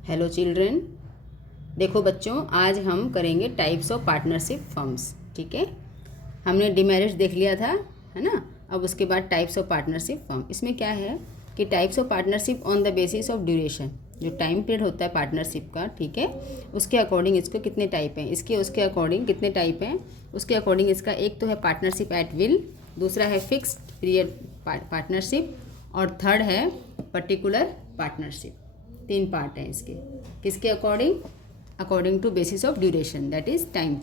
Hello children. देखो बच्चों, आज हम करेंगे टाइप्स ऑफ पार्टनरशिप फर्म्स। ठीक है, हमने डिमेरिट्स देख लिया था, है ना। अब उसके बाद टाइप्स ऑफ पार्टनरशिप फर्म। इसमें क्या है कि types of partnership on the basis of duration, जो टाइम पीरियड होता है पार्टनरशिप का, ठीक है, उसके अकॉर्डिंग इसको कितने टाइप हैं, इसके उसके अकॉर्डिंग कितने टाइप हैं, उसके अकॉर्डिंग इसका एक तो है पार्टनरशिप एट विल, दूसरा है फिक्स्ड पीरियड पार्टनरशिप, और थर्ड है पर्टिकुलर पार्टनरशिप। 3 पार्ट हैं इसके। किसके according? According to basis of duration, that is time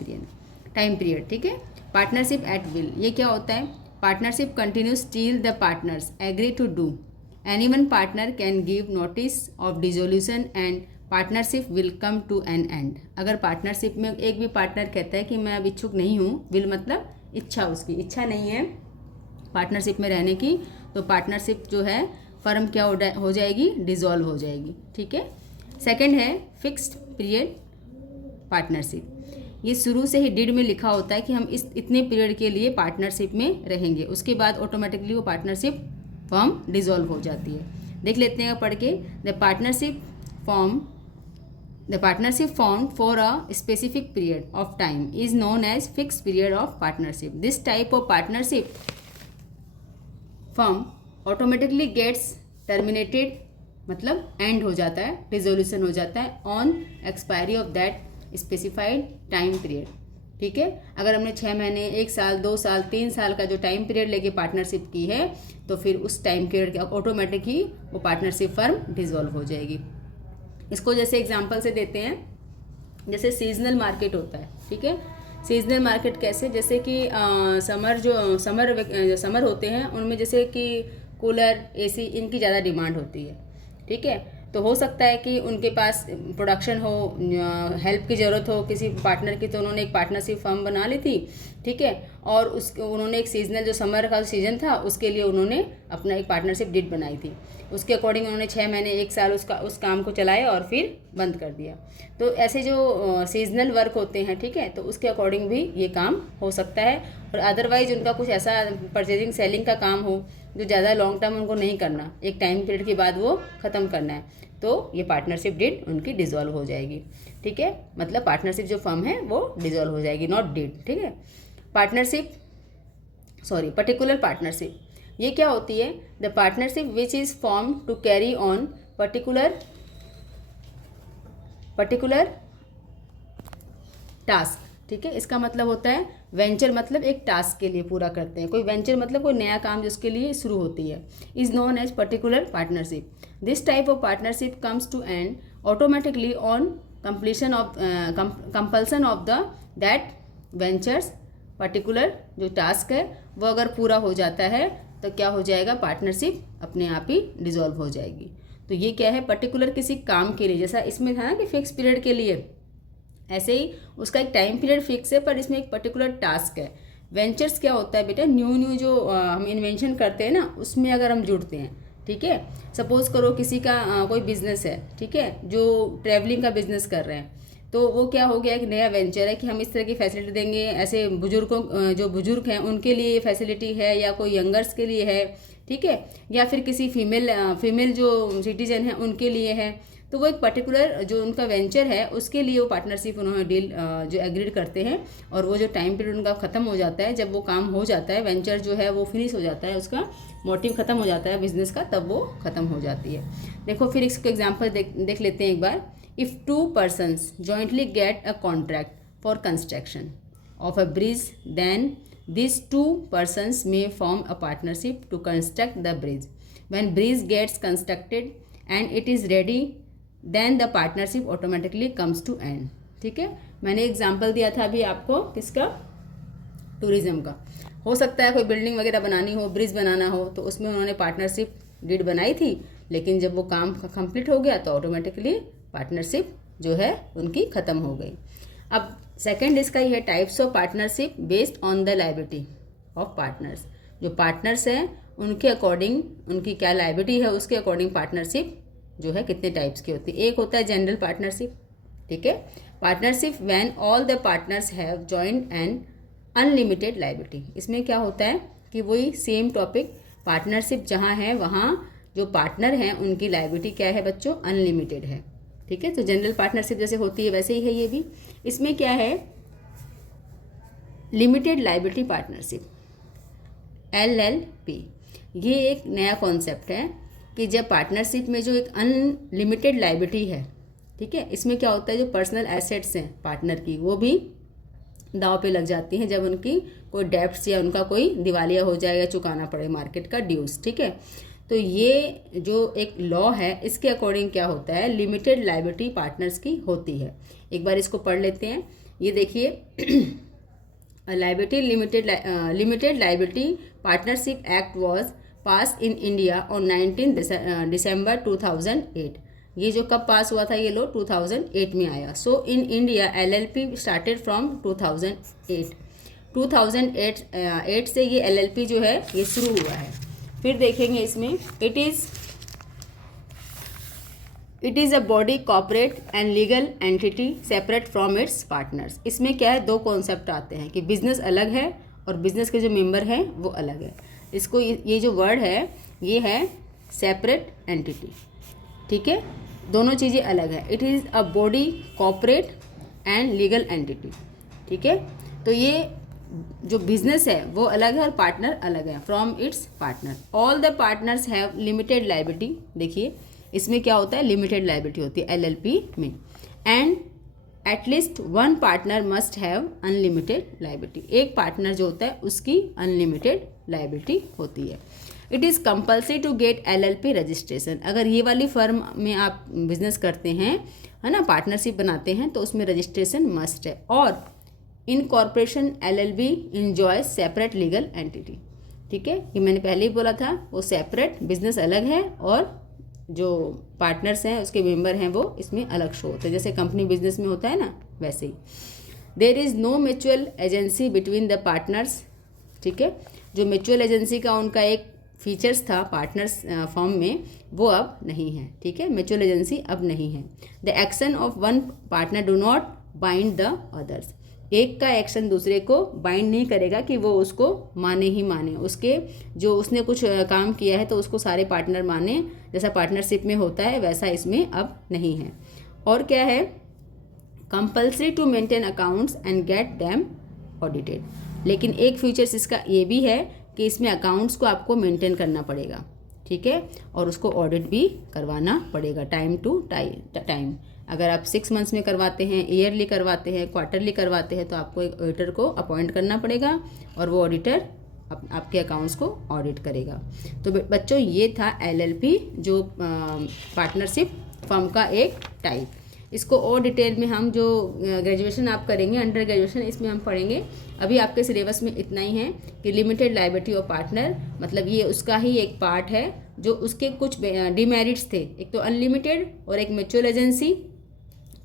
period. ठीक है। पार्टनरशिप एट विल, ये क्या होता है? Partnership continues till the partners agree to do any one partner can give notice of dissolution and partnership will come to an end. अगर partnership में एक भी पार्टनर कहता है कि मैं अब इच्छुक नहीं हूँ, विल मतलब इच्छा, उसकी इच्छा नहीं है पार्टनरशिप में रहने की, तो पार्टनरशिप जो है फर्म क्या हो जाएगी? डिसॉल्व हो जाएगी। ठीक है। सेकंड है फिक्स्ड पीरियड पार्टनरशिप। ये शुरू से ही डिड में लिखा होता है कि हम इस इतने पीरियड के लिए पार्टनरशिप में रहेंगे, उसके बाद ऑटोमेटिकली वो पार्टनरशिप फर्म डिसॉल्व हो जाती है। देख लेते हैं पढ़ के। The partnership formed for a specific period of time is known as fixed period of partnership. This type of partnership firm automatically gets terminated, मतलब एंड हो जाता है, डिसोल्यूशन हो जाता है on expiry of that specified time period. ठीक है। अगर हमने 6 महीने, 1 साल, 2 साल, 3 साल का जो टाइम पीरियड लेके पार्टनरशिप की है, तो फिर उस टाइम पीरियड के ऑटोमेटिक ही वो पार्टनरशिप फर्म डिसॉल्व हो जाएगी। इसको जैसे एग्जांपल से देते हैं, जैसे सीजनल मार्केट होता है। ठीक है। सीजनल मार्केट कैसे? जैसे कि समर होते हैं, उनमें जैसे कि कूलर, एसी, इनकी ज़्यादा डिमांड होती है। ठीक है। तो हो सकता है कि उनके पास प्रोडक्शन हो, हेल्प की ज़रूरत हो किसी पार्टनर की, तो उन्होंने एक पार्टनरशिप फर्म बना ली थी। ठीक है। और उन्होंने एक सीजनल, जो समर का सीज़न था, उसके लिए उन्होंने अपना एक पार्टनरशिप डिड बनाई थी। उसके अकॉर्डिंग उन्होंने 6 महीने, 1 साल उस काम को चलाया और फिर बंद कर दिया। तो ऐसे जो सीजनल वर्क होते हैं, ठीक है, तो उसके अकॉर्डिंग भी ये काम हो सकता है। और अदरवाइज उनका कुछ ऐसा परचेजिंग सेलिंग का काम हो जो ज़्यादा लॉन्ग टर्म उनको नहीं करना, एक टाइम पीरियड के बाद वो ख़त्म करना है, तो ये पार्टनरशिप डिड उनकी डिसॉल्व हो जाएगी। ठीक है। मतलब पार्टनरशिप जो फर्म है वो डिसॉल्व हो जाएगी, नॉट डिड। ठीक है। पर्टिकुलर पार्टनरशिप, ये क्या होती है? The partnership which is form to carry on particular task. ठीक है। इसका मतलब होता है वेंचर, मतलब एक टास्क के लिए पूरा करते हैं। कोई वेंचर मतलब कोई नया काम जिसके लिए शुरू होती है, is known as particular partnership. This type of partnership comes to end automatically on completion of compulsion of the that ventures. Particular जो टास्क है वो अगर पूरा हो जाता है तो क्या हो जाएगा? पार्टनरशिप अपने आप ही डिसॉल्व हो जाएगी। तो ये क्या है? पर्टिकुलर किसी काम के लिए, जैसा इसमें था ना कि फिक्स पीरियड के लिए, ऐसे ही उसका एक टाइम पीरियड फिक्स है, पर इसमें एक पर्टिकुलर टास्क है। वेंचर्स क्या होता है बेटा? न्यू जो हम इन्वेंशन करते हैं ना, उसमें अगर हम जुड़ते हैं। ठीक है। सपोज करो किसी का कोई बिजनेस है, ठीक है, जो ट्रैवलिंग का बिजनेस कर रहे हैं, तो वो क्या हो गया, एक नया वेंचर है कि हम इस तरह की फैसिलिटी देंगे, ऐसे बुजुर्गों, जो बुजुर्ग हैं उनके लिए ये फैसिलिटी है, या कोई यंगर्स के लिए है, ठीक है, या फिर किसी फीमेल जो सिटीजन है उनके लिए है। तो वो एक पर्टिकुलर जो उनका वेंचर है उसके लिए वो पार्टनरशिप उन्होंने डील जो एग्रीड करते हैं, और वो जो टाइम पीरियड उनका ख़त्म हो जाता है, जब वो काम हो जाता है, वेंचर जो है वो फिनिश हो जाता है, उसका मोटिव ख़त्म हो जाता है बिजनेस का, तब वो ख़त्म हो जाती है। देखो फिर इसको एग्जाम्पल देख लेते हैं एक बार। If 2 persons jointly get a contract for construction of a bridge, then these 2 persons may form a partnership to construct the bridge. When bridge gets constructed and it is ready, then the partnership automatically comes to end. ठीक है। मैंने example दिया था अभी आपको, किसका? Tourism का। हो सकता है कोई बिल्डिंग वगैरह बनानी हो, ब्रिज बनाना हो, तो उसमें उन्होंने पार्टनरशिप डीड बनाई थी, लेकिन जब वो काम कंप्लीट हो गया तो ऑटोमेटिकली पार्टनरशिप जो है उनकी ख़त्म हो गई। अब सेकंड इसका ये है types of partnership based on the liability of partners. जो पार्टनर्स हैं उनके अकॉर्डिंग, उनकी क्या लायबिलिटी है उसके अकॉर्डिंग पार्टनरशिप जो है कितने टाइप्स की होती है। एक होता है जनरल पार्टनरशिप। ठीक है। Partnership when all the partners have joint and unlimited liability. इसमें क्या होता है कि वही सेम टॉपिक, पार्टनरशिप जहाँ है वहाँ जो पार्टनर हैं उनकी लायबिलिटी क्या है बच्चों? अनलिमिटेड है। ठीक है। तो जनरल पार्टनरशिप जैसे होती है वैसे ही है ये भी। इसमें क्या है, लिमिटेड लायबिलिटी पार्टनरशिप, LLP। ये एक नया कॉन्सेप्ट है कि जब पार्टनरशिप में जो एक अनलिमिटेड लायबिलिटी है, ठीक है, इसमें क्या होता है, जो पर्सनल एसेट्स हैं पार्टनर की वो भी दांव पे लग जाती हैं जब उनकी कोई डेब्ट्स या उनका कोई दिवालिया हो जाए या चुकाना पड़े मार्केट का ड्यूज, ठीक है। तो ये जो एक लॉ है इसके अकॉर्डिंग क्या होता है, लिमिटेड लायबिलिटी पार्टनर्स की होती है। एक बार इसको पढ़ लेते हैं। ये देखिए liability limited liability partnership act was passed in India on 19 December 2008। ये जो कब पास हुआ था ये लो 2008 में आया। So in India LLP started from 2008। 2008 से ये LLP जो है ये शुरू हुआ है। फिर देखेंगे इसमें it is a body corporate and legal entity separate from its partners. इसमें क्या है, दो कॉन्सेप्ट आते हैं कि बिजनेस अलग है और बिजनेस के जो मेंबर हैं वो अलग है। इसको ये जो वर्ड है ये है सेपरेट एंटिटी, ठीक है, दोनों चीज़ें अलग है। It is a body corporate and legal entity, ठीक है। तो ये जो बिजनेस है वो अलग है और पार्टनर अलग है from its partner. All the partners have limited liability. देखिए इसमें क्या होता है, लिमिटेड लायबिलिटी होती है LLP में। And at least one partner must have unlimited liability. एक पार्टनर जो होता है उसकी अनलिमिटेड लायबिलिटी होती है। It is compulsory to get LLP registration. अगर ये वाली फर्म में आप बिजनेस करते हैं, है ना, पार्टनरशिप बनाते हैं तो उसमें रजिस्ट्रेशन मस्ट है। और इन corporation LLB enjoy separate legal entity, ठीक है। ये मैंने पहले ही बोला था, वो सेपरेट बिजनेस अलग है और जो पार्टनर्स हैं उसके मेंबर हैं वो इसमें अलग शो होते हैं, जैसे कंपनी बिजनेस में होता है ना वैसे ही। There is no mutual agency between the partners, ठीक है। जो म्यूचुअल एजेंसी का उनका एक फीचर्स था पार्टनर्स फॉर्म में वो अब नहीं है, ठीक है। म्यूचुअल एजेंसी अब नहीं है। The action of one partner do not bind the others. एक का एक्शन दूसरे को बाइंड नहीं करेगा कि वो उसको माने ही माने, उसके जो उसने कुछ काम किया है तो उसको सारे पार्टनर माने, जैसा पार्टनरशिप में होता है वैसा इसमें अब नहीं है। और क्या है, compulsory to maintain accounts and get them audited. लेकिन एक फीचर्स इसका ये भी है कि इसमें अकाउंट्स को आपको मेंटेन करना पड़ेगा, ठीक है, और उसको ऑडिट भी करवाना पड़ेगा टाइम टू टाइम। अगर आप 6 मंथ्स में करवाते हैं, ईयरली करवाते हैं, क्वार्टरली करवाते हैं तो आपको एक ऑडिटर को अपॉइंट करना पड़ेगा और वो ऑडिटर आपके अकाउंट्स को ऑडिट करेगा। तो बच्चों ये था LLP जो पार्टनरशिप फर्म का एक टाइप। इसको और डिटेल में हम जो ग्रेजुएशन आप करेंगे, अंडर ग्रेजुएशन, इसमें हम पढ़ेंगे। अभी आपके सिलेबस में इतना ही है कि लिमिटेड लायबिलिटी ऑफ पार्टनर मतलब ये उसका ही एक पार्ट है जो उसके कुछ डिमेरिट्स थे, एक तो अनलिमिटेड और एक म्यूचुअल एजेंसी।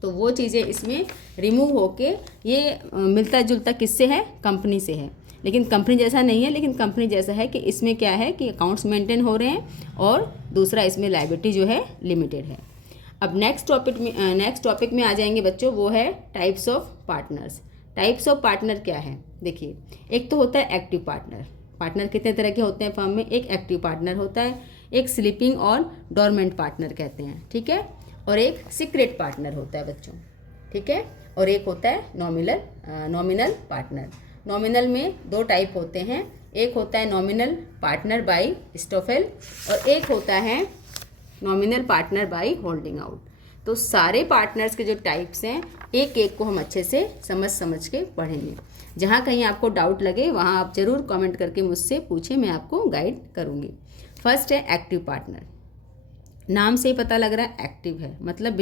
तो वो चीज़ें इसमें रिमूव होके ये मिलता जुलता किससे है, कंपनी से है, लेकिन कंपनी जैसा नहीं है। लेकिन कंपनी जैसा है कि इसमें क्या है कि अकाउंट्स मेंटेन हो रहे हैं और दूसरा इसमें लायबिलिटी जो है लिमिटेड है। अब नेक्स्ट टॉपिक में आ जाएंगे बच्चों, वो है types of partners. Types of partner क्या है, देखिए एक तो होता है एक्टिव पार्टनर। पार्टनर कितने तरह के होते हैं फर्म में, एक एक्टिव पार्टनर होता है, एक स्लीपिंग और डोरमेंट पार्टनर कहते हैं, ठीक है, और एक सीक्रेट पार्टनर होता है बच्चों, ठीक है, और एक होता है नॉमिनल पार्टनर। नॉमिनल में 2 टाइप होते हैं, एक होता है नॉमिनल पार्टनर बाय स्टॉफेल और एक होता है nominal partner by holding out. तो सारे पार्टनर्स के जो टाइप्स हैं एक एक को हम अच्छे से समझ के पढ़ेंगे। जहाँ कहीं आपको डाउट लगे वहाँ आप ज़रूर कमेंट करके मुझसे पूछें, मैं आपको गाइड करूँगी। फर्स्ट है एक्टिव पार्टनर। नाम से ही पता लग रहा है एक्टिव है, मतलब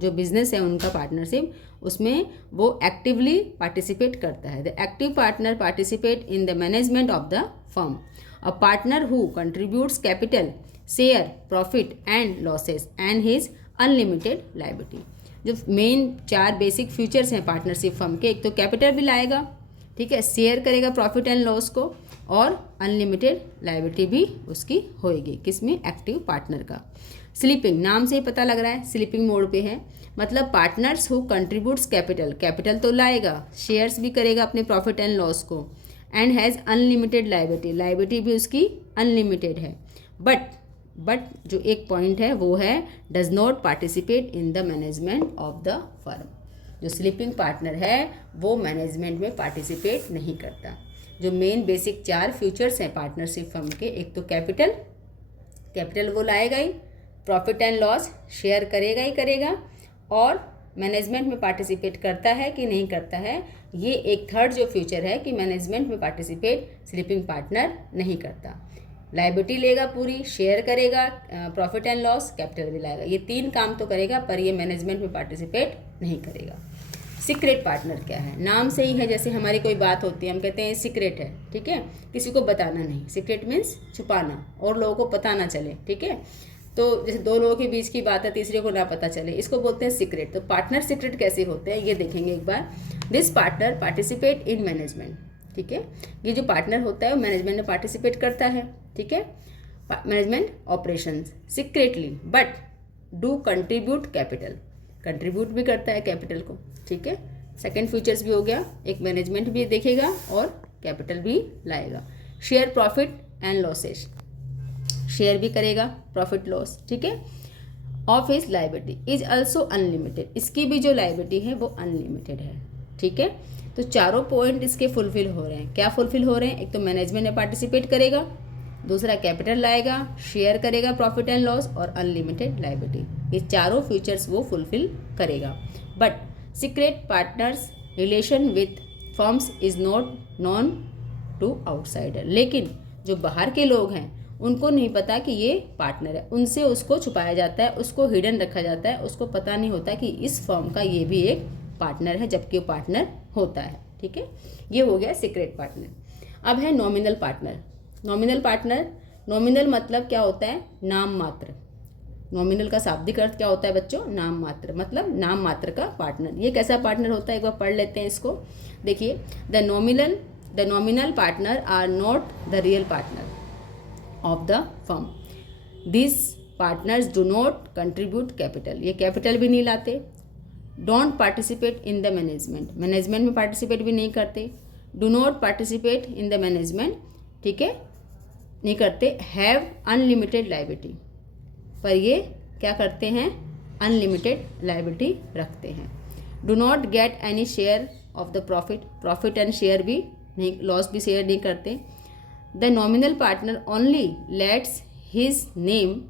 जो बिजनेस है उनका पार्टनरशिप उसमें वो एक्टिवली पार्टिसिपेट करता है। The active partner participate in the management of the firm. A partner who contributes capital, share, profit and losses and his unlimited liability. जो मेन 4 बेसिक फीचर्स हैं पार्टनरशिप फर्म के, एक तो capital भी लाएगा, ठीक है, शेयर करेगा प्रॉफिट एंड लॉस को, और अनलिमिटेड लायबिलिटी भी उसकी होएगी, किसमें, एक्टिव पार्टनर का। स्लीपिंग, नाम से ही पता लग रहा है स्लीपिंग मोड पे है, मतलब पार्टनर्स हु कंट्रीब्यूट्स कैपिटल तो लाएगा, शेयर्स भी करेगा अपने प्रॉफिट एंड लॉस को, एंड हैज़ अनलिमिटेड लायबिलिटी भी उसकी अनलिमिटेड है। बट बट जो एक पॉइंट है वो है does not participate in the management of the firm. जो स्लीपिंग पार्टनर है वो मैनेजमेंट में पार्टिसिपेट नहीं करता। जो मेन बेसिक 4 फीचर्स हैं पार्टनरशिप फर्म के, एक तो कैपिटल वो लाएगा ही, प्रॉफिट एंड लॉस शेयर करेगा ही करेगा, और मैनेजमेंट में पार्टिसिपेट करता है कि नहीं करता है। ये एक थर्ड जो फीचर है कि मैनेजमेंट में पार्टिसिपेट स्लीपिंग पार्टनर नहीं करता। लायबिलिटी लेगा पूरी, शेयर करेगा, प्रॉफिट एंड लॉस, कैपिटल भी लाएगा, ये 3 काम तो करेगा पर ये मैनेजमेंट में पार्टिसिपेट नहीं करेगा। सीक्रेट पार्टनर क्या है? नाम से ही है, जैसे हमारी कोई बात होती है हम कहते हैं सीक्रेट है, ठीक है, किसी को बताना नहीं। सीक्रेट मीन्स छुपाना और लोगों को पता ना चले, ठीक है। तो जैसे 2 लोगों के बीच की बात है, तीसरे को ना पता चले, इसको बोलते हैं सीक्रेट। तो पार्टनर सीक्रेट कैसे होते हैं ये देखेंगे एक बार। This partner participate in management, ठीक है, ये जो पार्टनर होता है वो मैनेजमेंट में पार्टिसिपेट करता है, ठीक है, management operations secretly, but do contribute capital, contribute भी करता है कैपिटल को, ठीक है। सेकंड फीचर्स भी हो गया, एक मैनेजमेंट भी देखेगा और कैपिटल भी लाएगा। Share profit and losses, share भी करेगा प्रॉफिट लॉस, ठीक है। Of his liability is also unlimited, इसकी भी जो लायबिलिटी है वो अनलिमिटेड है, ठीक है। तो चारों पॉइंट इसके फुलफिल हो रहे हैं। क्या फुलफिल हो रहे हैं? एक तो मैनेजमेंट में पार्टिसिपेट करेगा, दूसरा कैपिटल लाएगा, शेयर करेगा प्रॉफिट एंड लॉस, और अनलिमिटेड लायबिलिटी। ये चारों फीचर्स वो फुलफिल करेगा। But secret partners relation with firms is not known to outsider, लेकिन जो बाहर के लोग हैं उनको नहीं पता कि ये पार्टनर है, उनसे उसको छुपाया जाता है, उसको हिडन रखा जाता है, उसको पता नहीं होता कि इस फर्म का ये भी एक पार्टनर है, जबकि वो पार्टनर होता है, ठीक है। ये हो गया सीक्रेट पार्टनर। अब है nominal partner. Nominal partner, nominal मतलब क्या होता है? नाम मात्र। नॉमिनल का शाब्दिक अर्थ क्या होता है बच्चों? नाम मात्र, मतलब नाम मात्र का पार्टनर। ये कैसा पार्टनर होता है एक बार पढ़ लेते हैं इसको। देखिए, the nominal partner are not the real partner of the firm. This partners do not contribute capital, ये कैपिटल भी नहीं लाते। Don't participate in the management, management में पार्टिसिपेट भी नहीं करते। Do not participate in the management, ठीक है, नहीं करते। हैव अनलिमिटेड लायबिलिटी, पर ये क्या करते हैं? अनलिमिटेड लायबिलिटी रखते हैं। Do not get any share of the profit and share भी नहीं, लॉस भी शेयर नहीं करते। The nominal partner only let's his name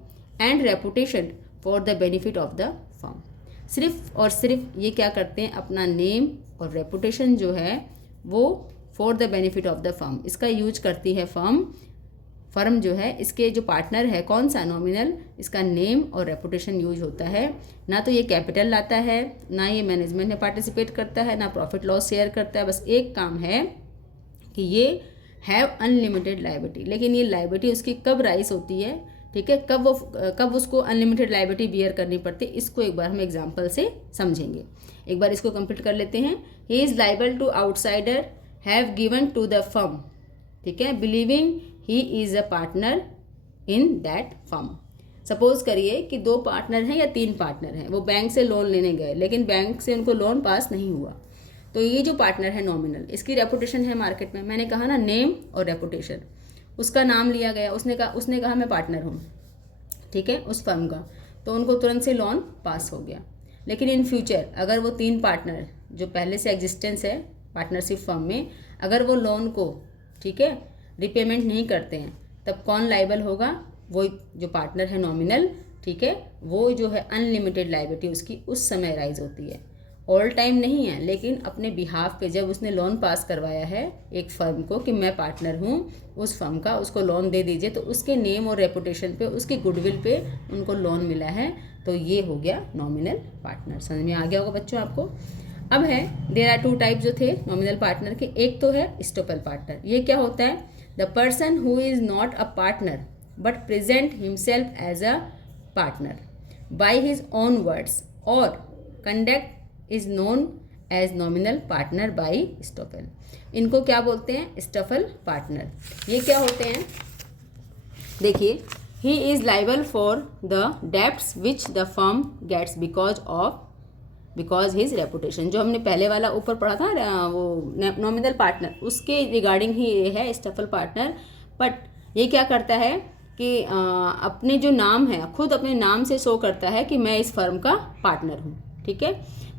and reputation for the benefit of the firm. सिर्फ और सिर्फ ये क्या करते हैं? अपना नेम और रेपुटेशन जो है वो for the benefit of the firm, इसका यूज करती है फर्म जो है। इसके जो पार्टनर है कौन सा? नॉमिनल, इसका नेम और रेपुटेशन यूज होता है। ना तो ये कैपिटल लाता है, ना ये मैनेजमेंट में पार्टिसिपेट करता है, ना प्रॉफिट लॉस शेयर करता है। बस एक काम है कि ये हैव अनलिमिटेड लायबिलिटी। लेकिन ये लायबिलिटी उसकी कब राइज होती है, ठीक है, कब उसको अनलिमिटेड लायबिलिटी बियर करनी पड़ती है, इसको एक बार हम एग्जांपल से समझेंगे। एक बार इसको कंप्लीट कर लेते हैं। He is liable to outsider have given to the firm, ठीक है, believing he is a partner in that firm. Suppose करिए कि 2 पार्टनर हैं या 3 पार्टनर हैं, वो बैंक से लोन लेने गए, लेकिन बैंक से उनको लोन पास नहीं हुआ। तो ये जो पार्टनर है नॉमिनल, इसकी रेपुटेशन है मार्केट में, मैंने कहा ना नेम और रेपुटेशन, उसका नाम लिया गया, उसने कहा मैं पार्टनर हूँ, ठीक है, उस फर्म का, तो उनको तुरंत से लोन पास हो गया। लेकिन इन फ्यूचर अगर वो 3 पार्टनर जो पहले से एग्जिस्टेंस है पार्टनरशिप फर्म में, अगर वो लोन को, ठीक है, रिपेमेंट नहीं करते हैं, तब कौन लाइबल होगा? वो जो पार्टनर है नॉमिनल, ठीक है, वो जो है अनलिमिटेड लायबिलिटी उसकी उस समय राइज होती है। ऑल टाइम नहीं है, लेकिन अपने बिहाफ पे जब उसने लोन पास करवाया है एक फर्म को कि मैं पार्टनर हूँ उस फर्म का, उसको लोन दे दीजिए, तो उसके नेम और रेपुटेशन पे, उसकी गुडविल पे उनको लोन मिला है, तो ये हो गया नॉमिनल पार्टनर। समझ में आ गया होगा बच्चों आपको। अब है देयर आर 2 टाइप जो थे नॉमिनल पार्टनर के। एक तो है स्टोपल पार्टनर। ये क्या होता है? The person who is not a partner but present himself as a partner by his own words और conduct is known as nominal partner by estoppel. इनको क्या बोलते हैं? Estoppel partner. ये क्या होते हैं? देखिए, he is liable for the debts which the firm gets because his reputation. जो हमने पहले वाला ऊपर पढ़ा था वो नॉमिनल पार्टनर, उसके रिगार्डिंग ही ये है स्टफल पार्टनर। बट ये क्या करता है? कि अपने जो नाम है, खुद अपने नाम से शो करता है कि मैं इस फर्म का पार्टनर हूँ, ठीक है,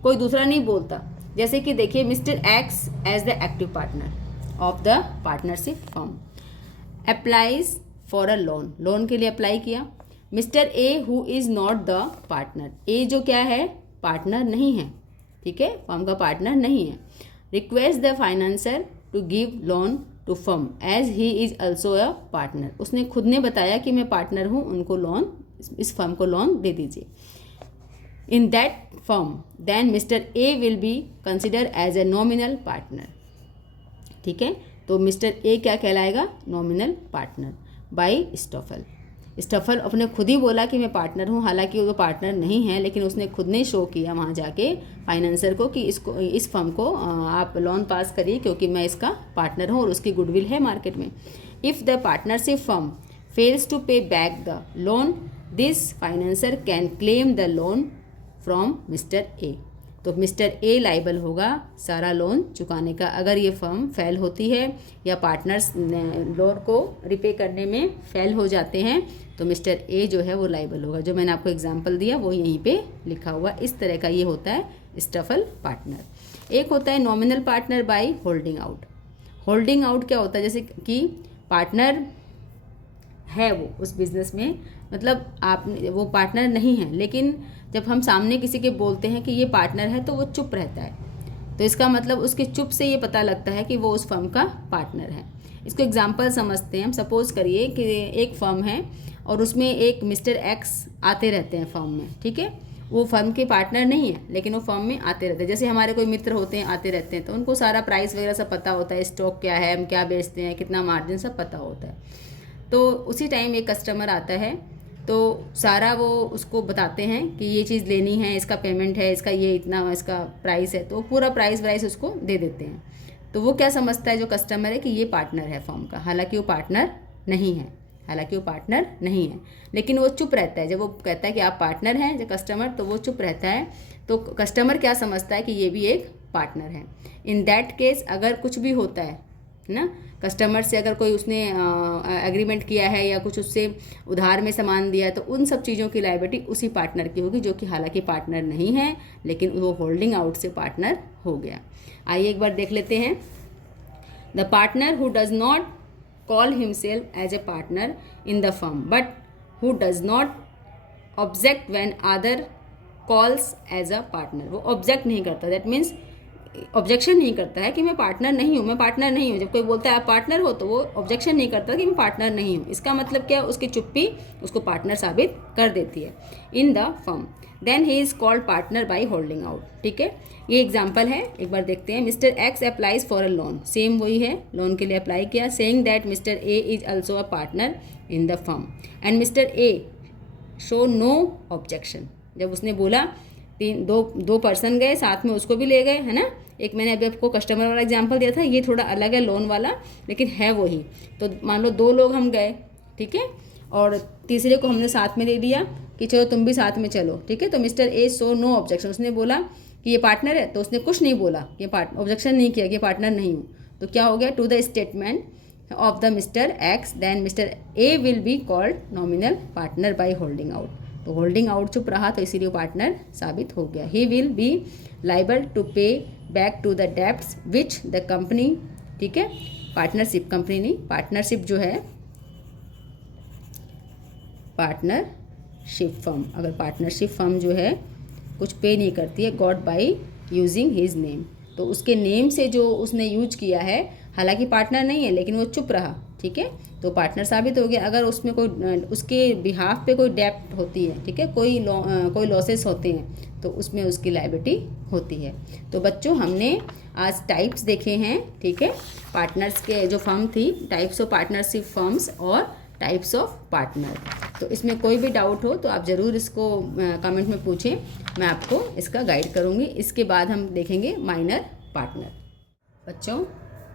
कोई दूसरा नहीं बोलता। जैसे कि देखिए, Mr X as the active partner of the partnership firm applies for a loan, loan के लिए अप्लाई किया। Mr A who is not the partner, A जो क्या है, पार्टनर नहीं है, ठीक है, फर्म का पार्टनर नहीं है। Request the financer to give loan to firm as he is also a partner, उसने खुद ने बताया कि मैं पार्टनर हूँ, उनको लोन, इस फर्म को लोन दे दीजिए। In that firm then mister A will be consider as a nominal partner, ठीक है, तो मिस्टर ए क्या कहलाएगा, nominal partner by estoppel. Estoppel अपने खुद ही बोला कि मैं पार्टनर हूँ, हालांकि वो पार्टनर नहीं है, लेकिन उसने खुद ने शो किया वहाँ जाके फाइनेंसर को कि इस फर्म को आप लोन पास करिए क्योंकि मैं इसका पार्टनर हूँ और उसकी गुडविल है मार्केट में। If the partnership firm fails to pay back the loan, this financier can claim the loan from Mr A, तो मिस्टर ए लाइबल होगा सारा लोन चुकाने का अगर ये फर्म फेल होती है या पार्टनर्स लोन को रिपे करने में फेल हो जाते हैं, तो मिस्टर ए जो है वो लाइबल होगा। जो मैंने आपको एग्जांपल दिया वो यहीं पे लिखा हुआ, इस तरह का ये होता है स्टफल पार्टनर। एक होता है nominal partner by holding out. Holding out क्या होता है, जैसे कि पार्टनर है वो उस बिज़नेस में, मतलब आप वो पार्टनर नहीं है, लेकिन जब हम सामने किसी के बोलते हैं कि ये पार्टनर है तो वो चुप रहता है, तो इसका मतलब उसके चुप से ये पता लगता है कि वो उस फर्म का पार्टनर है। इसको एग्जांपल समझते हैं हम। सपोज़ करिए कि एक फर्म है और उसमें एक मिस्टर एक्स आते रहते हैं फर्म में, ठीक है, वो फर्म के पार्टनर नहीं है लेकिन वो फर्म में आते रहते हैं। जैसे हमारे कोई मित्र होते हैं, आते रहते हैं, तो उनको सारा प्राइस वगैरह सब पता होता है, स्टॉक क्या है, हम क्या बेचते हैं, कितना मार्जिन, सब पता होता है। तो उसी टाइम एक कस्टमर आता है तो सारा वो उसको बताते हैं कि ये चीज़ लेनी है, इसका पेमेंट है, इसका ये इतना इसका प्राइस है, तो पूरा प्राइस वाइस उसको दे देते हैं। तो वो क्या समझता है जो कस्टमर है कि ये पार्टनर है फर्म का, हालांकि वो पार्टनर नहीं है, हालांकि वो पार्टनर नहीं है, लेकिन वो चुप रहता है। जब वो कहता है कि आप पार्टनर हैं जो कस्टमर, तो वो चुप रहता है, तो कस्टमर क्या समझता है कि ये भी एक पार्टनर है। इन दैट केस अगर कुछ भी होता है ना, कस्टमर से अगर कोई उसने एग्रीमेंट किया है या कुछ उससे उधार में सामान दिया है, तो उन सब चीज़ों की लायबिलिटी उसी पार्टनर की होगी, जो कि हालांकि पार्टनर नहीं है, लेकिन वो होल्डिंग आउट से पार्टनर हो गया। आइए एक बार देख लेते हैं। The partner who does not call himself as a partner in the firm but who does not object when other calls as a partner, वो ऑब्जेक्ट नहीं करता, दैट मीन्स ऑब्जेक्शन नहीं करता है कि मैं पार्टनर नहीं हूँ, मैं पार्टनर नहीं हूँ। जब कोई बोलता है आप पार्टनर हो, तो वो ऑब्जेक्शन नहीं करता कि मैं पार्टनर नहीं हूँ। इसका मतलब क्या, उसकी चुप्पी उसको पार्टनर साबित कर देती है in the firm. Then he is called partner by holding out, ठीक है। ये एग्जाम्पल है, एक बार देखते हैं। Mister X applies for a loan, same वही है, लोन के लिए अप्लाई किया, saying that mister A is also a partner in the firm and mister A show no objection. जब उसने बोला, दो पर्सन गए साथ में, उसको भी ले गए, है ना। एक मैंने अभी आपको कस्टमर वाला एग्जांपल दिया था, ये थोड़ा अलग है लोन वाला, लेकिन है वही। तो मान लो 2 लोग हम गए, ठीक है, और तीसरे को हमने साथ में ले लिया कि चलो तुम भी साथ में चलो, ठीक है। तो mister A show no objection, उसने बोला कि ये पार्टनर है, तो उसने कुछ नहीं बोला, ये ऑब्जेक्शन नहीं किया कि पार्टनर नहीं हूँ। तो क्या हो गया, to the statement of the Mr X then mister A will be called nominal partner by holding out. तो होल्डिंग आउट चुप रहा, तो इसीलिए पार्टनर साबित हो गया। He will be liable to pay back to the debts which the company, ठीक है, पार्टनरशिप, कंपनी नहीं, पार्टनरशिप जो है, पार्टनरशिप फर्म, अगर पार्टनरशिप फर्म जो है कुछ पे नहीं करती है, got by using his name, तो उसके नेम से जो उसने यूज किया है, हालांकि पार्टनर नहीं है लेकिन वो चुप रहा, ठीक है, तो पार्टनर साबित हो गया। अगर उसमें कोई उसके बिहाफ पे कोई डेप्ट होती है, ठीक है, कोई लॉसेस होते हैं, तो उसमें उसकी लायबिलिटी होती है। तो बच्चों, हमने आज टाइप्स देखे हैं, ठीक है, पार्टनर्स के जो फर्म थी, टाइप्स ऑफ पार्टनरशिप फर्म्स और टाइप्स ऑफ पार्टनर। तो इसमें कोई भी डाउट हो तो आप ज़रूर इसको कमेंट में पूछें, मैं आपको इसका गाइड करूँगी। इसके बाद हम देखेंगे माइनर पार्टनर। बच्चों,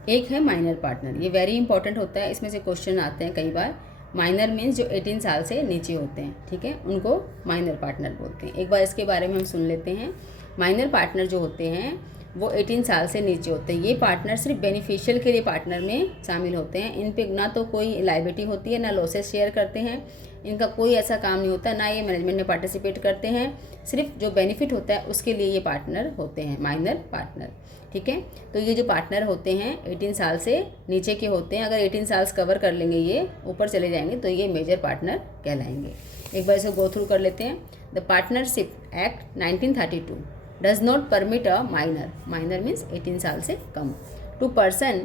एक है माइनर पार्टनर, ये वेरी इंपॉर्टेंट होता है, इसमें से क्वेश्चन आते हैं कई बार। माइनर मीन्स जो 18 साल से नीचे होते हैं, ठीक है, उनको माइनर पार्टनर बोलते हैं। एक बार इसके बारे में हम सुन लेते हैं। माइनर पार्टनर जो होते हैं वो 18 साल से नीचे होते हैं। ये पार्टनर सिर्फ बेनिफिशियल के लिए पार्टनर में शामिल होते हैं। इन पे ना तो कोई लायबिलिटी होती है, ना लॉसेस शेयर करते हैं, इनका कोई ऐसा काम नहीं होता, ना ये मैनेजमेंट में पार्टिसिपेट करते हैं। सिर्फ जो बेनिफिट होता है उसके लिए ये पार्टनर होते हैं, माइनर पार्टनर। ठीक है, तो ये जो पार्टनर होते हैं 18 साल से नीचे के होते हैं। अगर 18 साल्स कवर कर लेंगे, ये ऊपर चले जाएंगे, तो ये मेजर पार्टनर कहलाएंगे। एक बार इसे गो थ्रू कर लेते हैं। The partnership act 1932 does not permit a minor, minor means 18 साल से कम, to person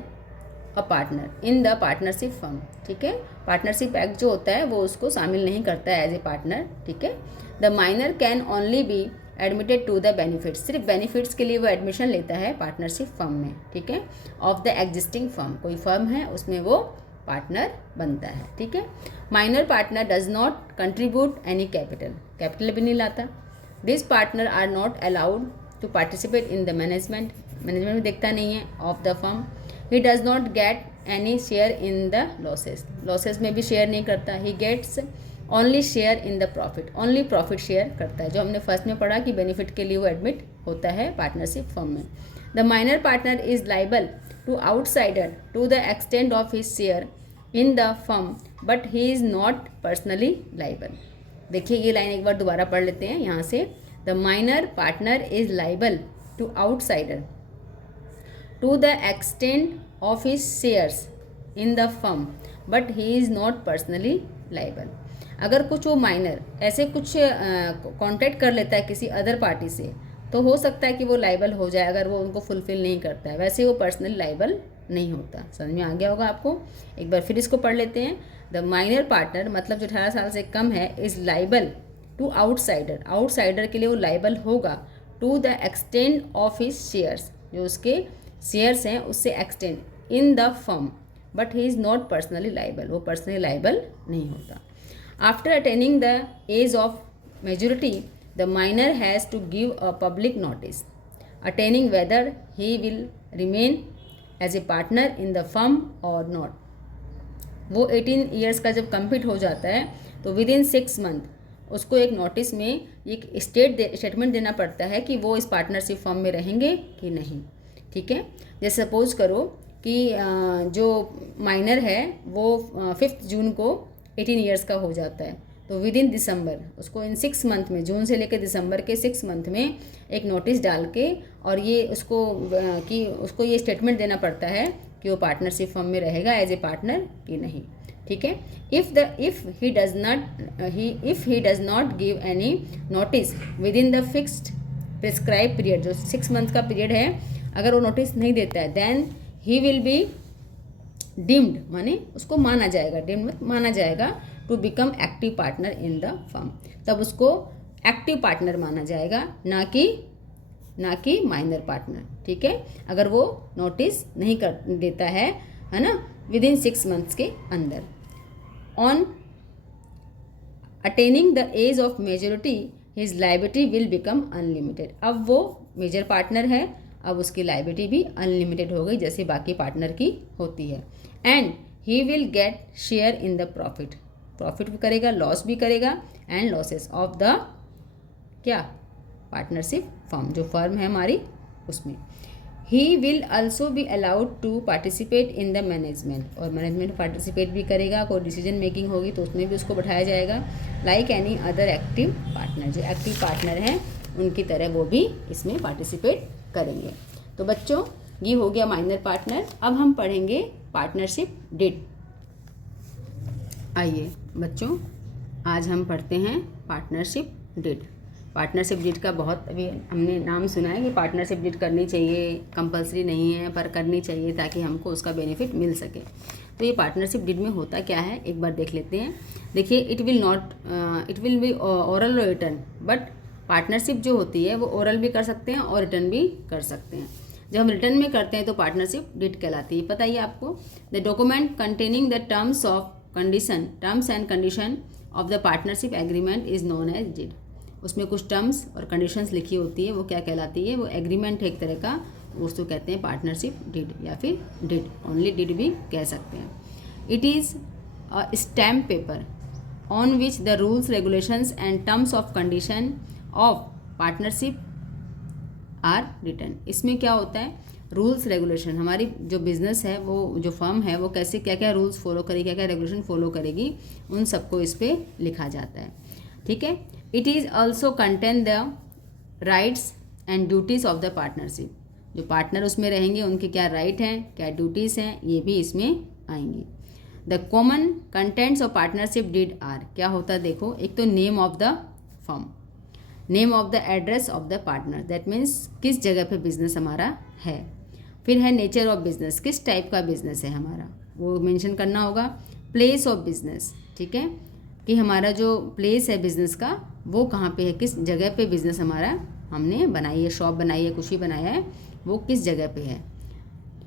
a partner in the partnership firm. ठीक है, पार्टनरशिप एक्ट जो होता है वो उसको शामिल नहीं करता है एज ए पार्टनर। ठीक है, the minor can only be admitted to the benefits, सिर्फ बेनिफिट्स के लिए वो एडमिशन लेता है पार्टनरशिप फर्म में। ठीक है, ऑफ द एग्जिस्टिंग फर्म, कोई फर्म है उसमें वो पार्टनर बनता है। ठीक है, minor partner does not contribute any capital, capital भी नहीं लाता। This partner are not allowed to participate in the management, management में देखता नहीं है of the firm. He does not get any share in the losses, losses में भी share नहीं करता। He gets only share in the profit, only profit share करता है, जो हमने फर्स्ट में पढ़ा कि बेनिफिट के लिए वो एडमिट होता है पार्टनरशिप फर्म में। The minor partner is liable to outsider to the extent of his share in the firm, but he is not personally liable. देखिए ये लाइन एक बार दोबारा पढ़ लेते हैं यहाँ से। The minor partner is liable to outsider to the extent of his shares in the firm, but he is not personally liable. अगर कुछ वो माइनर ऐसे कुछ कॉन्ट्रैक्ट कर लेता है किसी अदर पार्टी से, तो हो सकता है कि वो लाइबल हो जाए अगर वो उनको फुलफिल नहीं करता है, वैसे वो पर्सनली लाइबल नहीं होता। समझ में आ गया होगा आपको। एक बार फिर इसको पढ़ लेते हैं। द माइनर पार्टनर मतलब जो 18 साल से कम है, is liable to outsider, outsider के लिए वो लाइबल होगा, to the extent of his shares, जो उसके शेयर्स हैं उससे extend in the firm, but he is not personally liable, वो पर्सनली लाइबल नहीं होता। After attaining the age of majority, the minor has to give a public notice, attaining whether he will remain as a partner in the firm or not. वो 18 years का जब complete हो जाता है तो with in 6 month उसको एक notice में एक स्टेटमेंट देना पड़ता है कि वो इस पार्टनरशिप फर्म में रहेंगे कि नहीं। ठीक है, जैसे सपोज करो कि जो माइनर है वो 5 जून को 18 ईयर्स का हो जाता है, तो विद इन दिसंबर उसको इन 6 मंथ में, जून से लेकर दिसंबर के 6 मंथ में एक नोटिस डाल के और ये उसको ये स्टेटमेंट देना पड़ता है कि वो पार्टनरशिप फर्म में रहेगा एज ए पार्टनर कि नहीं। ठीक है, if he does not give any notice with in the fixed prescribe period, जो 6 मंथ का पीरियड है, अगर वो नोटिस नहीं देता है, then he will be deemed, माने उसको माना जाएगा, डीम्ड माना जाएगा to become active partner in the firm, तब उसको एक्टिव पार्टनर माना जाएगा, ना कि माइनर पार्टनर। ठीक है, अगर वो नोटिस नहीं कर देता है ना, विद इन 6 मंथ्स के अंदर। On attaining the age of majority his liability will become unlimited. अब वो मेजर पार्टनर है, अब उसकी लायबिलिटी भी अनलिमिटेड हो गई जैसे बाकी पार्टनर की होती है। And he will get share in the profit, profit भी करेगा, लॉस भी करेगा, एंड लॉसेस ऑफ द क्या पार्टनरशिप फर्म, जो फर्म है हमारी उसमें। He will also be allowed to participate in the management, और मैनेजमेंट पार्टिसिपेट भी करेगा, कोई डिसीजन मेकिंग होगी तो उसमें भी उसको बैठाया जाएगा, like any other active partner, जो एक्टिव पार्टनर हैं उनकी तरह वो भी इसमें पार्टिसिपेट करेंगे। तो बच्चों ये हो गया माइनर पार्टनर। अब हम पढ़ेंगे पार्टनरशिप डीड। आइए बच्चों, आज हम पढ़ते हैं पार्टनरशिप डीड। पार्टनरशिप डीड का बहुत अभी हमने नाम सुना है कि पार्टनरशिप डीड करनी चाहिए, कंपलसरी नहीं है पर करनी चाहिए ताकि हमको उसका बेनिफिट मिल सके। तो ये पार्टनरशिप डीड में होता क्या है एक बार देख लेते हैं। देखिए, इट विल बी ओरल और रिटर्न, बट पार्टनरशिप जो होती है वो ओरल भी कर सकते हैं और रिटर्न भी कर सकते हैं। जब हम रिटर्न में करते हैं तो पार्टनरशिप डीड कहलाती है। पता ही आपको, the document containing the terms and condition of the partnership agreement is known as deed. उसमें कुछ टर्म्स और कंडीशंस लिखी होती है, वो क्या कहलाती है, वो एग्रीमेंट है एक तरह का, उसको कहते हैं पार्टनरशिप डीड या फिर डीड, ओनली डीड भी कह सकते हैं। It is a stamp paper on which the rules, regulations and terms of condition of partnership are written. इसमें क्या होता है, रूल्स रेगुलेशन, हमारी जो बिजनेस है वो जो फर्म है वो कैसे क्या क्या रूल्स फॉलो करेगी, क्या क्या रेगुलेशन फॉलो करेगी, उन सबको इस पर लिखा जाता है। ठीक है। It is also contain the rights and duties of the partnership, जो पार्टनर उसमें रहेंगे उनके क्या राइट हैं, क्या ड्यूटीज़ हैं, ये भी इसमें आएंगी। The common contents of partnership deed are, क्या होता है देखो, एक तो name of the firm, name of the address of the partner, that means किस जगह पे बिजनेस हमारा है। फिर है नेचर ऑफ बिजनेस, किस टाइप का बिजनेस है हमारा, वो मेंशन करना होगा। प्लेस ऑफ बिजनेस, ठीक है, कि हमारा जो प्लेस है बिजनेस का वो कहाँ पे है, किस जगह पे बिजनेस हमारा हमने बनाई है, शॉप बनाई है, कुछ भी बनाया है, वो किस जगह पे है।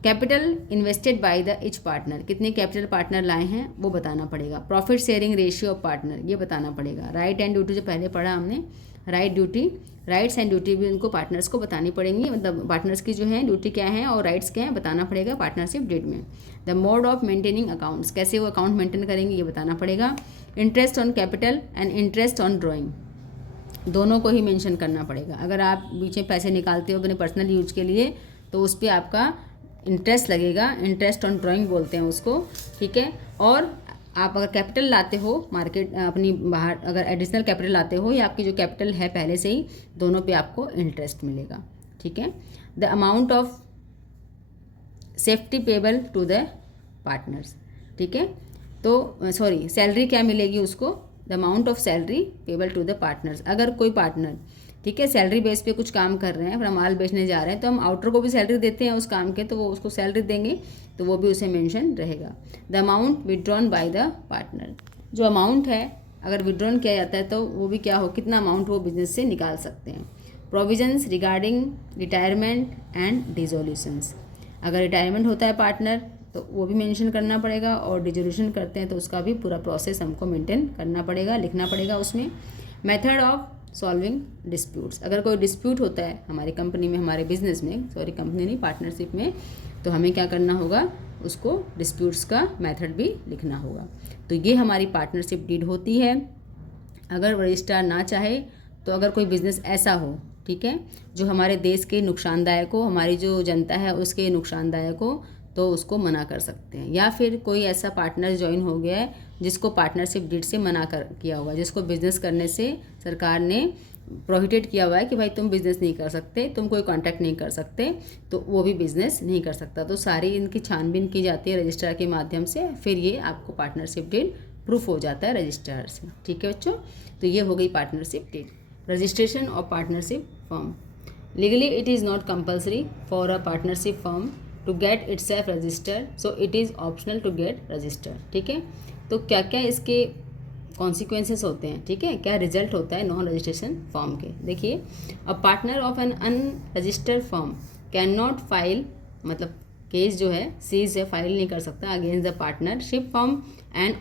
Capital invested by the each partner, कितने कैपिटल पार्टनर लाए हैं वो बताना पड़ेगा। Profit sharing ratio of partner, ये बताना पड़ेगा। राइट एंड ड्यूटी जो पहले पढ़ा हमने, राइट्स एंड ड्यूटी भी उनको पार्टनर्स को बतानी पड़ेंगी, मतलब पार्टनर्स की जो है ड्यूटी क्या है और राइट्स क्या है बताना पड़ेगा पार्टनरशिप डीड में। The mode of maintaining accounts, कैसे वो अकाउंट मेंटेन करेंगे ये बताना पड़ेगा। Interest on capital and interest on drawing, दोनों को ही मेंशन करना पड़ेगा। अगर आप बीच में पैसे निकालते हो अपने पर्सनल यूज के लिए तो उस पर आपका इंटरेस्ट लगेगा, इंटरेस्ट ऑन ड्राइंग बोलते हैं उसको। ठीक है। और आप अगर कैपिटल लाते हो मार्केट अपनी बाहर, अगर एडिशनल कैपिटल लाते हो या आपकी जो कैपिटल है पहले से ही, दोनों पे आपको इंटरेस्ट मिलेगा। ठीक है। The amount of safety payable to the partners, ठीक है, तो सॉरी सैलरी क्या मिलेगी उसको, the amount of salary payable to the partners. अगर कोई पार्टनर, ठीक है, सैलरी बेस पे कुछ काम कर रहे हैं, फिर हम माल बेचने जा रहे हैं तो हम आउटर को भी सैलरी देते हैं उस काम के, तो वो उसको सैलरी देंगे तो वो भी उसे मेंशन रहेगा। The amount withdrawn by the partner, जो अमाउंट है अगर विड्रॉन किया जाता है तो वो भी क्या हो, कितना अमाउंट वो बिजनेस से निकाल सकते हैं। प्रोविजंस रिगार्डिंग रिटायरमेंट एंड डिसोल्यूशंस, अगर रिटायरमेंट होता है पार्टनर तो वो भी मेंशन करना पड़ेगा, और डिसोल्यूशन करते हैं तो उसका भी पूरा प्रोसेस हमको मेंटेन करना पड़ेगा, लिखना पड़ेगा उसमें। मेथड ऑफ सॉल्विंग डिस्प्यूट्स, अगर कोई डिस्प्यूट होता है हमारी कंपनी में, हमारे बिजनेस में, सॉरी कंपनी नहीं पार्टनरशिप में, तो हमें क्या करना होगा, उसको डिस्प्यूट्स का मेथड भी लिखना होगा। तो ये हमारी पार्टनरशिप डीड होती है। अगर रजिस्ट्रार ना चाहे तो अगर कोई बिज़नेस ऐसा हो, ठीक है, जो हमारे देश के नुकसानदायक हो, हमारी जो जनता है उसके नुकसानदायक हो, तो उसको मना कर सकते हैं। या फिर कोई ऐसा पार्टनर ज्वाइन हो गया है जिसको पार्टनरशिप डीड से मना कर किया हुआ है, जिसको बिज़नेस करने से सरकार ने प्रोहिबिटेड किया हुआ है कि भाई तुम बिज़नेस नहीं कर सकते, तुम कोई कॉन्टैक्ट नहीं कर सकते, तो वो भी बिज़नेस नहीं कर सकता। तो सारी इनकी छानबीन की जाती है रजिस्ट्रार के माध्यम से, फिर ये आपको पार्टनरशिप डीड प्रूफ हो जाता है रजिस्ट्रार से। ठीक है बच्चों, तो ये हो गई partnership deed. Registration of partnership firm, legally it is not compulsory for a partnership firm to get itself registered, so it is optional to get registered. ठीक है, तो क्या क्या इसके कॉन्सिक्वेंसेस होते हैं, ठीक है, क्या रिजल्ट होता है नॉन रजिस्ट्रेशन फॉर्म के। देखिए, a partner of N unregistered form can not file, मतलब केस जो है सीज है, फाइल नहीं कर सकता against the partnership form and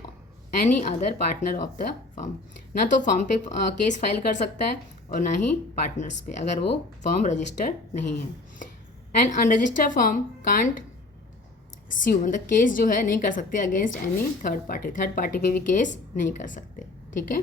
any other partner of the firm. ना तो फर्म पे केस फाइल कर सकता है और ना ही पार्टनर्स पे, अगर वो फर्म रजिस्टर्ड नहीं है। एन अनरजिस्टर्ड फर्म कांट स्यू, मतलब केस जो है नहीं कर सकते against any third party, third party पे भी केस नहीं कर सकते। ठीक है।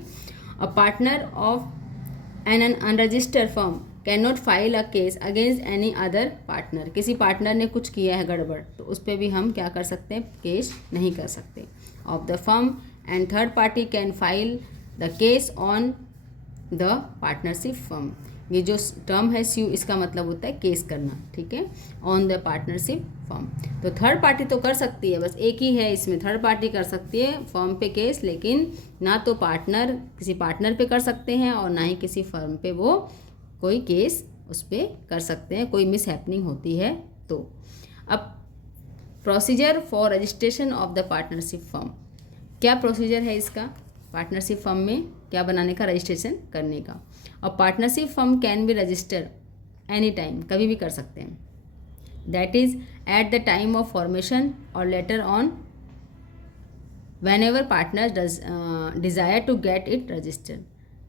A partner of N unregistered firm can not file a case against any other partner, किसी पार्टनर ने कुछ किया है गड़बड़ तो उस पर भी हम क्या कर सकते हैं, केस नहीं कर सकते। Of the firm and third party can file the case on the partnership firm, ये जो टर्म है स्यू, इसका मतलब होता है केस करना। ठीक है, ऑन द पार्टनरशिप फर्म। तो थर्ड पार्टी तो कर सकती है, बस एक ही है इसमें, थर्ड पार्टी कर सकती है फर्म पे केस, लेकिन ना तो पार्टनर किसी पार्टनर पे कर सकते हैं और ना ही किसी फर्म पे वो कोई केस उस पर कर सकते हैं, कोई मिस हैपनिंग होती है तो। अब procedure for registration of the partnership firm, क्या प्रोसीजर है इसका, पार्टनरशिप फर्म में क्या बनाने का, रजिस्ट्रेशन करने का। और partnership firm can be registered any time, कभी भी कर सकते हैं, that is at the time of formation और later on whenever partner does desire to get it registered.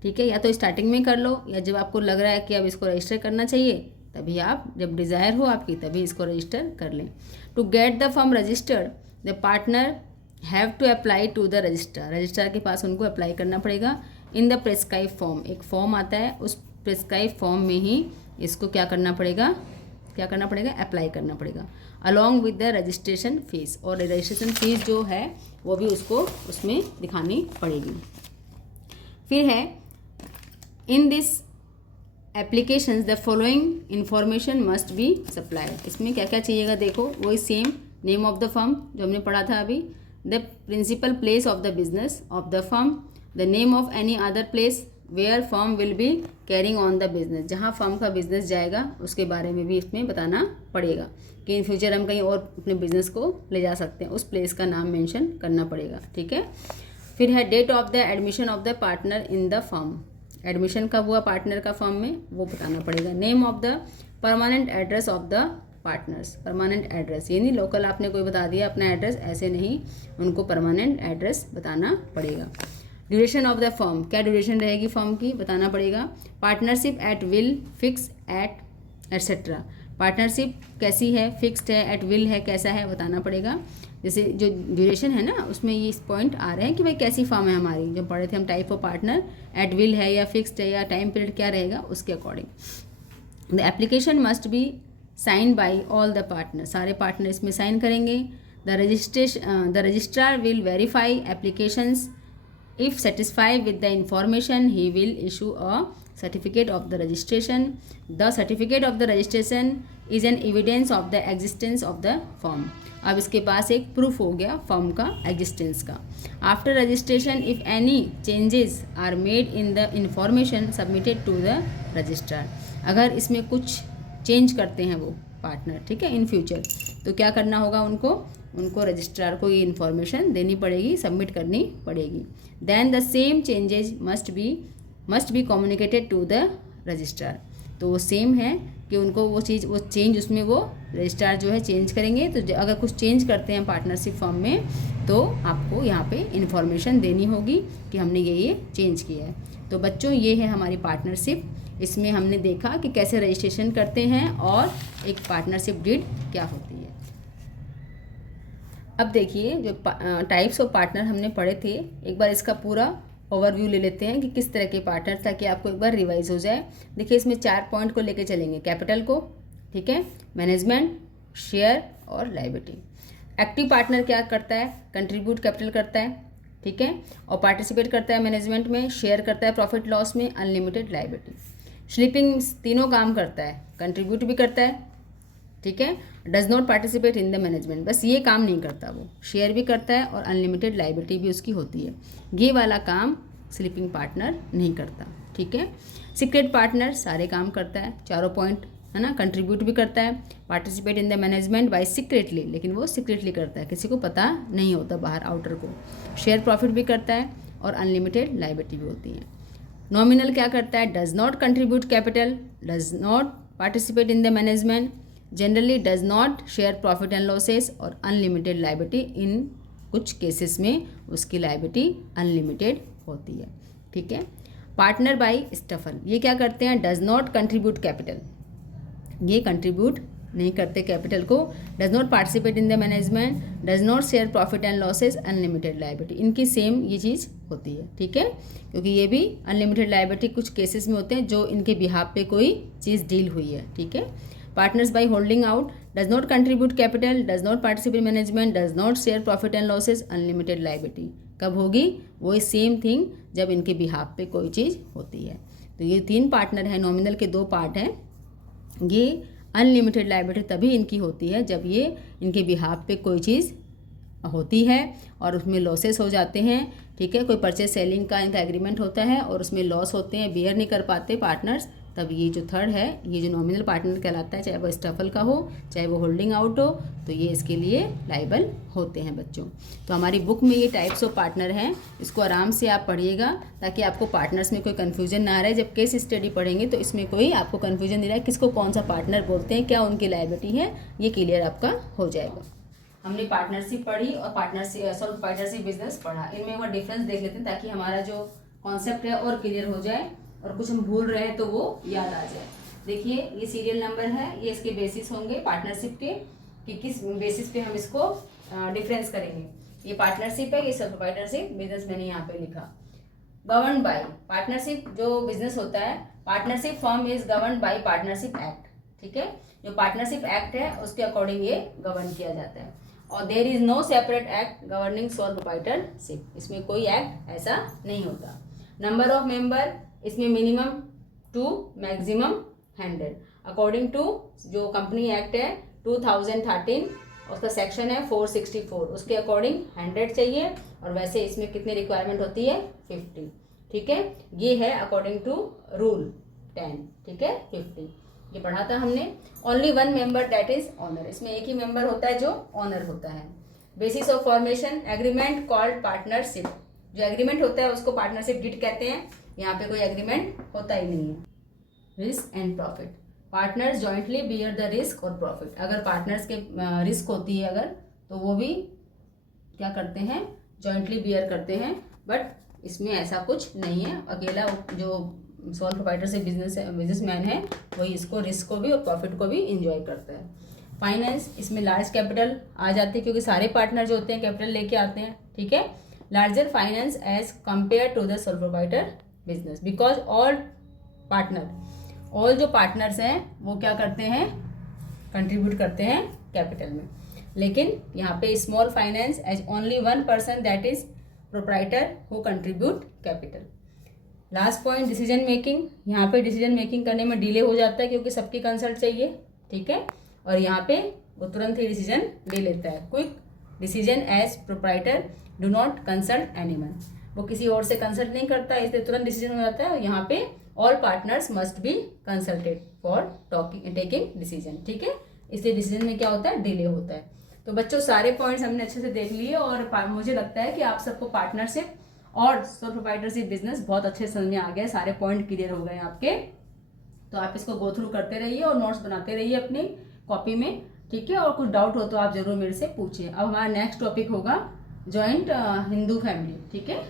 ठीक है, या तो स्टार्टिंग में कर लो, या जब आपको लग रहा है कि अब इसको रजिस्टर करना चाहिए तभी आप, जब डिज़ायर हो आपकी तभी इसको रजिस्टर कर लें। To get the firm registered the partner have to apply to the registrar, registrar के पास उनको अप्लाई करना पड़ेगा। इन द प्रेस्क्राइब फॉर्म, एक फॉर्म आता है, उस प्रेस्क्राइब फॉर्म में ही इसको क्या करना पड़ेगा, अप्लाई करना पड़ेगा along with the registration fees, और रजिस्ट्रेशन फीस जो है वो भी उसको उसमें दिखानी पड़ेगी। फिर है in this applications the following information must be supplied. इसमें क्या क्या चाहिएगा देखो, वही same, name of the firm जो हमने पढ़ा था अभी, the principal place of the business of the firm, the name of any other place where firm will be carrying on the business, जहाँ फर्म का बिजनेस जाएगा उसके बारे में भी इसमें बताना पड़ेगा कि इन फ्यूचर हम कहीं और अपने बिजनेस को ले जा सकते हैं, उस प्लेस का नाम मेंशन करना पड़ेगा, ठीक है। फिर है date of the admission of the partner in the firm, admission कब हुआ पार्टनर का फर्म में वो बताना पड़ेगा। Name of the permanent address of the partners, permanent address, ये नहीं लोकल आपने कोई बता दिया अपना एड्रेस, ऐसे नहीं, उनको परमानेंट एड्रेस बताना पड़ेगा। ड्यूरेशन ऑफ द फर्म, क्या ड्यूरेशन रहेगी फर्म की बताना पड़ेगा। Partnership at will, fix eight etcetera, partnership कैसी है, फिक्स्ड है, एट विल है, कैसा है बताना पड़ेगा। जैसे जो ड्यूरेशन है ना उसमें ये इस पॉइंट आ रहे हैं कि भाई कैसी फर्म है हमारी, जो पढ़े थे हम type of partner, at will है या फिक्स्ड है या टाइम पीरियड क्या रहेगा उसके according. The application must be sign by all the partner, सारे पार्टनर इसमें साइन करेंगे। The registrar will verify applications, if satisfied with the information he will issue a certificate of the registration. The certificate of the registration is an evidence of the existence of the firm, अब इसके पास एक proof हो गया firm का existence का। After registration if any changes are made in the information submitted to the registrar, अगर इसमें कुछ चेंज करते हैं वो पार्टनर, ठीक है, इन फ्यूचर, तो क्या करना होगा उनको रजिस्ट्रार को ये इन्फॉर्मेशन देनी पड़ेगी, सबमिट करनी पड़ेगी। Then the same changes must be communicated to the registrar, तो वो सेम है कि उनको वो चेंज उसमें वो रजिस्ट्रार जो है चेंज करेंगे। तो अगर कुछ चेंज करते हैं पार्टनरशिप फर्म में तो आपको यहाँ पे इन्फॉर्मेशन देनी होगी कि हमने ये चेंज किया है। तो बच्चों ये है हमारी पार्टनरशिप, इसमें हमने देखा कि कैसे रजिस्ट्रेशन करते हैं और एक पार्टनरशिप डीड क्या होती है। अब देखिए जो टाइप्स ऑफ पार्टनर हमने पढ़े थे, एक बार इसका पूरा ओवरव्यू ले लेते हैं कि किस तरह के पार्टनर, ताकि आपको एक बार रिवाइज हो जाए। देखिए इसमें 4 पॉइंट को लेके चलेंगे, कैपिटल को, ठीक है, मैनेजमेंट, शेयर और लायबिलिटी। एक्टिव पार्टनर क्या करता है, कंट्रीब्यूट कैपिटल करता है, ठीक है, और पार्टिसिपेट करता है मैनेजमेंट में, शेयर करता है प्रॉफिट लॉस में, अनलिमिटेड लायबिलिटी। स्लीपिंग तीनों काम करता है, कंट्रीब्यूट भी करता है, ठीक है, does not participate in the management, बस ये काम नहीं करता, वो शेयर भी करता है और अनलिमिटेड लायबिलिटी भी उसकी होती है, ये वाला काम स्लीपिंग पार्टनर नहीं करता, ठीक है। सीक्रेट पार्टनर सारे काम करता है, चारों पॉइंट है ना, कंट्रीब्यूट भी करता है, participate in the management by secretly, लेकिन वो सीक्रेटली करता है, किसी को पता नहीं होता बाहर आउटर को, शेयर प्रॉफिट भी करता है और अनलिमिटेड लायबिलिटी भी होती है। नॉमिनल क्या करता है, does not contribute capital, does not participate in the management, generally does not share profit and losses और अनलिमिटेड लायबिलिटी, इन कुछ केसेस में उसकी लायबिलिटी अनलिमिटेड होती है, ठीक है। पार्टनर बाय स्टफल, ये क्या करते हैं, डज नॉट कंट्रीब्यूट कैपिटल, ये कंट्रीब्यूट नहीं करते कैपिटल को, does not participate in the management, does not share profit and losses, unlimited liability, इनकी सेम ये चीज़ होती है, ठीक है, क्योंकि ये भी अनलिमिटेड लायबिलिटी कुछ केसेस में होते हैं जो इनके बिहाफ पे कोई चीज़ डील हुई है, ठीक है। Partners bye holding out, does not contribute capital, does not participate management, does not share profit and losses, unlimited liability, कब होगी, वही सेम थिंग जब इनके बिहाफ पे कोई चीज़ होती है। तो ये 3 पार्टनर हैं, नॉमिनल के 2 पार्ट हैं, ये अनलिमिटेड लायबिलिटी तभी इनकी होती है जब ये इनके बिहाफ पे कोई चीज़ होती है और उसमें लॉसेस हो जाते हैं, ठीक है, कोई परचेज सेलिंग का इनका एग्रीमेंट होता है और उसमें लॉस होते हैं, बियर नहीं कर पाते पार्टनर्स, तब ये जो थर्ड है, ये जो नॉमिनल पार्टनर कहलाता है, चाहे वो स्टफल का हो चाहे वो होल्डिंग आउट हो, तो ये इसके लिए लाइबल होते हैं बच्चों। तो हमारी बुक में ये टाइप्स ऑफ पार्टनर हैं, इसको आराम से आप पढ़िएगा ताकि आपको पार्टनर्स में कोई कन्फ्यूजन ना रहे। जब केस स्टडी पढ़ेंगे तो इसमें कोई आपको कन्फ्यूजन नहीं रहा किसको कौन सा पार्टनर बोलते हैं, क्या उनकी लायबिलिटी है, ये क्लियर आपका हो जाएगा। हमने पार्टनरशिप पढ़ी और पार्टनरशिप बिजनेस पढ़ा, इनमें एक बार डिफरेंस देख लेते हैं ताकि हमारा जो कॉन्सेप्ट है और क्लियर हो जाए और कुछ हम भूल रहे हैं तो वो याद आ जाए। देखिए ये सीरियल नंबर है, ये इसके बेसिस होंगे पार्टनरशिप के कि किस बेसिस पे हम इसको डिफरेंस करेंगे। ये पार्टनरशिप है, ये सब पार्टनरशिप बिजनेस मैंने यहाँ पे लिखा। गवर्न बाय, पार्टनरशिप जो बिजनेस होता है partnership firm is govern by partnership act, ठीक है, जो पार्टनरशिप एक्ट है उसके अकॉर्डिंग ये गवर्न किया जाता है। और there is no separate act governing sole proprietorship, इसमें कोई एक्ट ऐसा नहीं होता। नंबर ऑफ मेंबर, इसमें मिनिमम 2 मैक्सिमम 100 अकॉर्डिंग टू जो कंपनी एक्ट है 2013, उसका सेक्शन है 464, उसके अकॉर्डिंग 100 चाहिए, और वैसे इसमें कितनी रिक्वायरमेंट होती है 50, ठीक है। ये है अकॉर्डिंग टू रूल 10, ठीक है, 50 ये पढ़ा था हमने। Only 1 member that is owner, इसमें एक ही मेंबर होता है जो ऑनर होता है। Basis of formation agreement called partnership, जो एग्रीमेंट होता है उसको पार्टनरशिप डीड कहते हैं, यहाँ पे कोई एग्रीमेंट होता ही नहीं है। Risk and profit, partners jointly bear the risk और प्रॉफिट, अगर पार्टनर्स के रिस्क होती है अगर, तो वो भी क्या करते हैं, जॉइंटली बियर करते हैं, बट इसमें ऐसा कुछ नहीं है, अकेला जो सोल प्रोप्राइटरशिप बिजनेसमैन है वही इसको रिस्क को भी और प्रॉफिट को भी इंजॉय करता है। फाइनेंस, इसमें लार्ज कैपिटल आ जाते हैं क्योंकि सारे पार्टनर जो होते हैं कैपिटल लेके आते हैं, ठीक है। Larger finance as compare to the sole proprietor business, because all जो पार्टनर्स हैं वो क्या करते हैं, कंट्रीब्यूट करते हैं कैपिटल में, लेकिन यहाँ पे small finance as only 1 person that is proprietor who contribute capital. Last point decision making, यहाँ पे डिसीजन मेकिंग करने में डिले हो जाता है क्योंकि सबकी कंसल्ट चाहिए, ठीक है, और यहाँ पे वो तुरंत ही डिसीजन ले लेता है। Quick decision as proprietor do not consult anyone, वो किसी और से कंसल्ट नहीं करता, इसलिए तुरंत डिसीजन हो जाता है। और यहाँ पे all partners must be consulted for taking decision, ठीक है, इसलिए डिसीजन में क्या होता है, डिले होता है। तो बच्चों सारे पॉइंट्स हमने अच्छे से देख लिए और मुझे लगता है कि आप सबको पार्टनरशिप और सोल प्रोप्राइटरशिप बिजनेस बहुत अच्छे समझ में आ गए, सारे पॉइंट क्लियर हो गए आपके। तो आप इसको गो थ्रू करते रहिए और नोट्स बनाते रहिए अपनी कॉपी में, ठीक है, और कुछ डाउट हो तो आप जरूर मेरे से पूछिए। अब हमारा नेक्स्ट टॉपिक होगा जॉइंट हिंदू फैमिली, ठीक है।